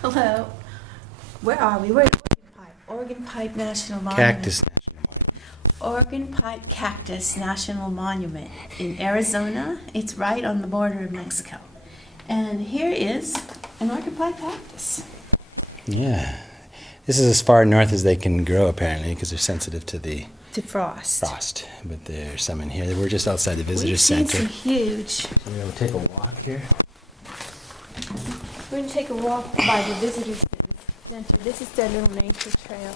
Hello. Where are we? We're at Oregon Pipe National Monument. Cactus National Monument. Oregon Pipe Cactus National Monument in Arizona. It's right on the border of Mexico. And here is an Oregon Pipe cactus. Yeah. This is as far north as they can grow, apparently, because they're sensitive to the frost. But there's some in here. We're just outside the visitor We've center. seen some huge. So we're going to take a walk here. We're going to take a walk by the visitor center. This is their little nature trail.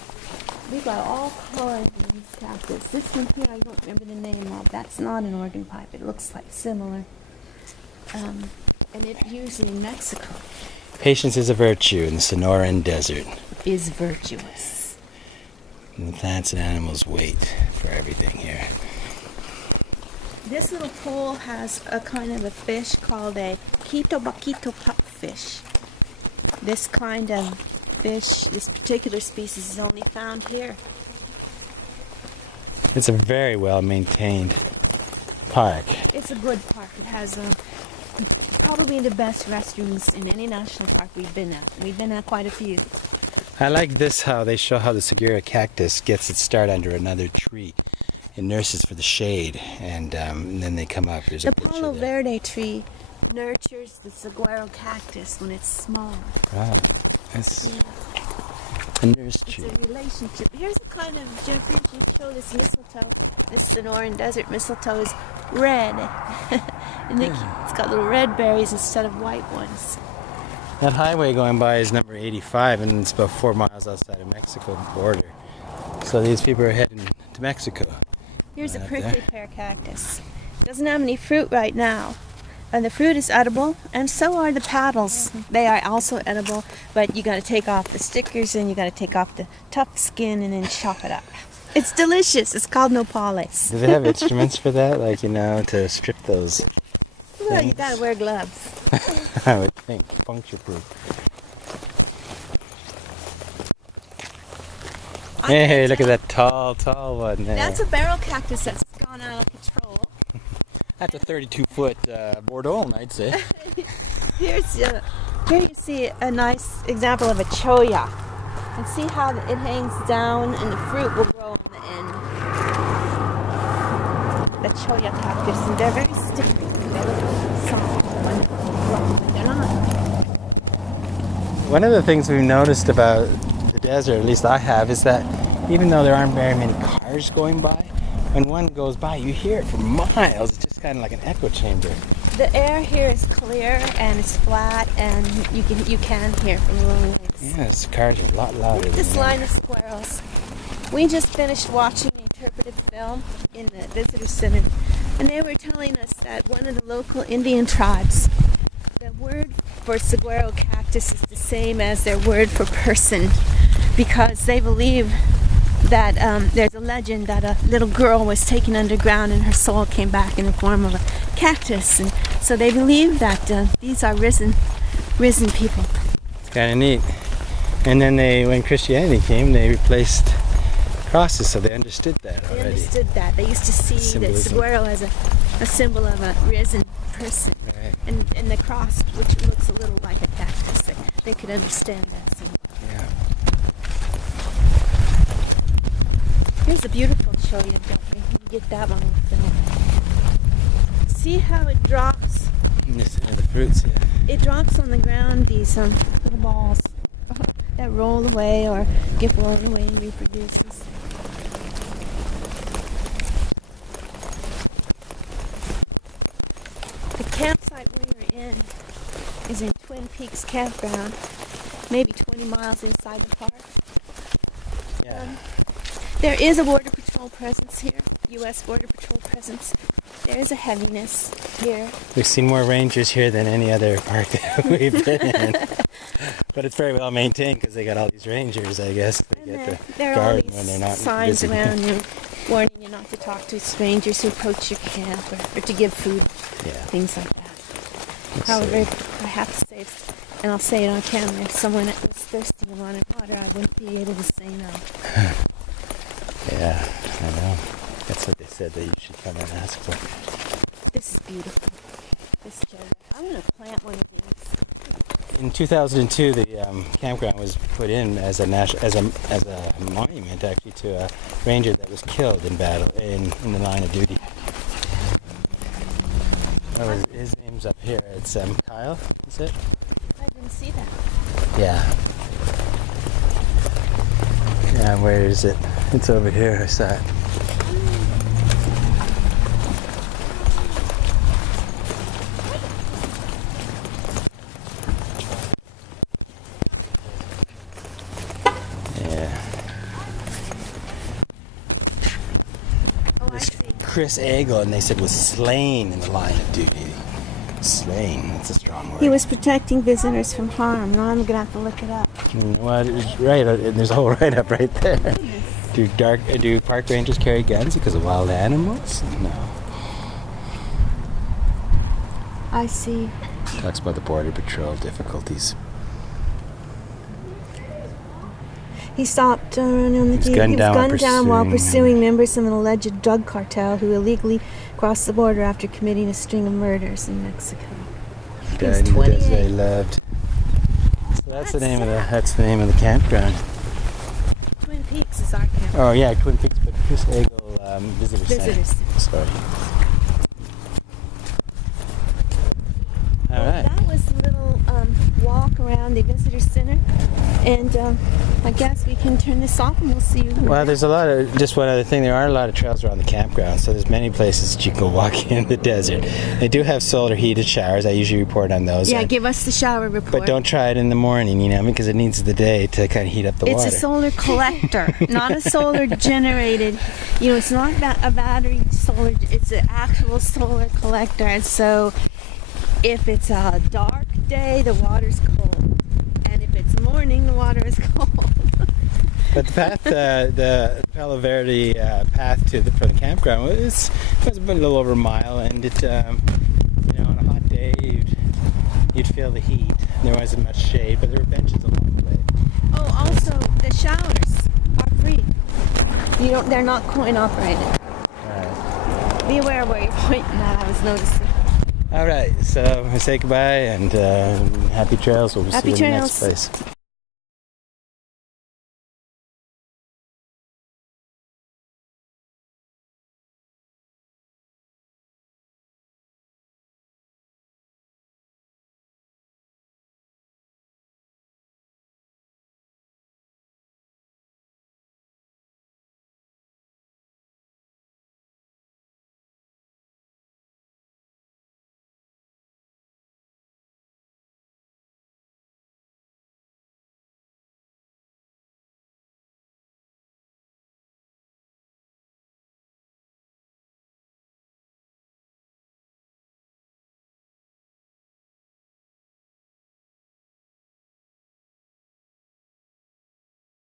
We've got all kinds of these cactus. This one here, I don't remember the name of. That's not an Oregon pipe. It looks like similar. And it's usually in Mexico. Patience is a virtue in the Sonoran Desert. Is virtuous. And the plants and animals wait for everything here. This little pool has a kind of a fish called a quito baquito pupfish. This kind of fish, this particular species, is only found here. It's a very well maintained park. It's a good park. It has probably the best restrooms in any national park we've been at. We've been at quite a few. I like this, how they show how the Segura cactus gets its start under another tree. It nurses for the shade, and then they come up. There's The a picture Palo there. Verde tree nurtures the saguaro cactus when it's small. Wow, that's a nurse tree. It's a relationship. Here's a kind of, Jeffrey, you show this mistletoe. This Sonoran Desert mistletoe is red. And it's got little red berries instead of white ones. That highway going by is number 85, and it's about 4 miles outside of Mexico border. So these people are heading to Mexico. Here's a Right up prickly there. pear cactus. It doesn't have any fruit right now. And the fruit is edible, and so are the petals. They are also edible, but you got to take off the stickers and you got to take off the tough skin and then chop it up. It's delicious. It's called nopales. Do they have instruments for that, like, to strip those? Well, you things? got to wear gloves. I would think, puncture-proof. Hey, look at that tall one there. That's a barrel cactus that's gone out of control. That's a 32-foot Bordeaux, I'd say. Here you see a nice example of a cholla. And see how it hangs down and the fruit will grow on the end. The cholla cactus, and they're very sticky. They look soft and fluffy, but they're not. One of the things we've noticed about the desert, at least I have, is that even though there aren't very many cars going by, when one goes by, you hear it for miles. It's just kind of like an echo chamber. The air here is clear and it's flat, and you can hear from a long ways. Yes, cars are a lot louder. This than line of squirrels. We just finished watching an interpretive film in the visitor center, and they were telling us that one of the local Indian tribes, the word for saguaro cactus is the same as their word for person, because they believe that there's a legend that a little girl was taken underground and her soul came back in the form of a cactus, and so they believe that these are risen people. It's kind of neat. And then when Christianity came, they replaced crosses, so they understood that already. They understood that. They used to see the Symbolism. saguaro as a symbol of a risen person. Right. And the cross, which looks a little like a cactus, they could understand that symbol. Yeah. Here's a beautiful cholla, Jeffrey. You can get that one on film. See how it drops? The fruits, yeah. It drops on the ground, these little balls that roll away or get blown away and reproduces. The campsite we were in is in Twin Peaks Campground, maybe 20 miles inside the park. Yeah. There is a Border Patrol presence here, U.S. Border Patrol presence. There is a heaviness here. We've seen more rangers here than any other park that we've been in. But it's very well maintained because they got all these rangers, I guess. They get to There are all guard these when they're not signs busy. around you warning you not to talk to strangers who approach your camp or to give food, Yeah. things like that. Let's However, see. I have to say, and I'll say it on camera, if someone was thirsty and wanted water, I wouldn't be able to say no. Yeah, I know. That's what they said that you should come and ask for. This is beautiful. This cherry. I'm going to plant one of these. in 2002, the campground was put in as a monument, actually, to a ranger that was killed in battle in the line of duty. Oh, his name's up here. It's Kyle. Is it? I didn't see that. Yeah. Yeah. Where is it? It's over here. I saw it. Chris Agel, and they said was slain in the line of duty. Slain, that's a strong word. He was protecting visitors from harm. Now I'm going to have to look it up. Well, it's right, there's a whole write-up right there. Do park rangers carry guns because of wild animals? No. I see. Talks about the border patrol difficulties. He stopped on the He was gunned down while pursuing members of an alleged drug cartel who illegally crossed the border after committing a string of murders in Mexico. He was 28. They loved. So that's the name of the campground. Twin Peaks is our campground. Oh yeah, Twin Peaks, but Chris Agel Visitor Center. Sorry. All right. That was a little walk around the visitor center, and I guess we can turn this off and we'll see you. Well, there's just one other thing, there are a lot of trails around the campground, so there's many places that you can go walk in the desert. They do have solar heated showers. I usually report on those. Yeah, give us the shower report. But don't try it in the morning, because it needs the day to kind of heat up the water. It's a solar collector, not a solar generated. It's not a battery solar, it's an actual solar collector. And so if it's a dark day, the water's cold. And if it's morning, the water is cold. But the path, the Palo Verde path from the campground was a little over a mile, and it, on a hot day, you'd feel the heat. There wasn't much shade, but there were benches along the way. Oh, also the showers are free. They're not coin operated. Right. Be aware where you're pointing at. I was noticing. All right, so we say goodbye and happy trails. We'll see you in the next place.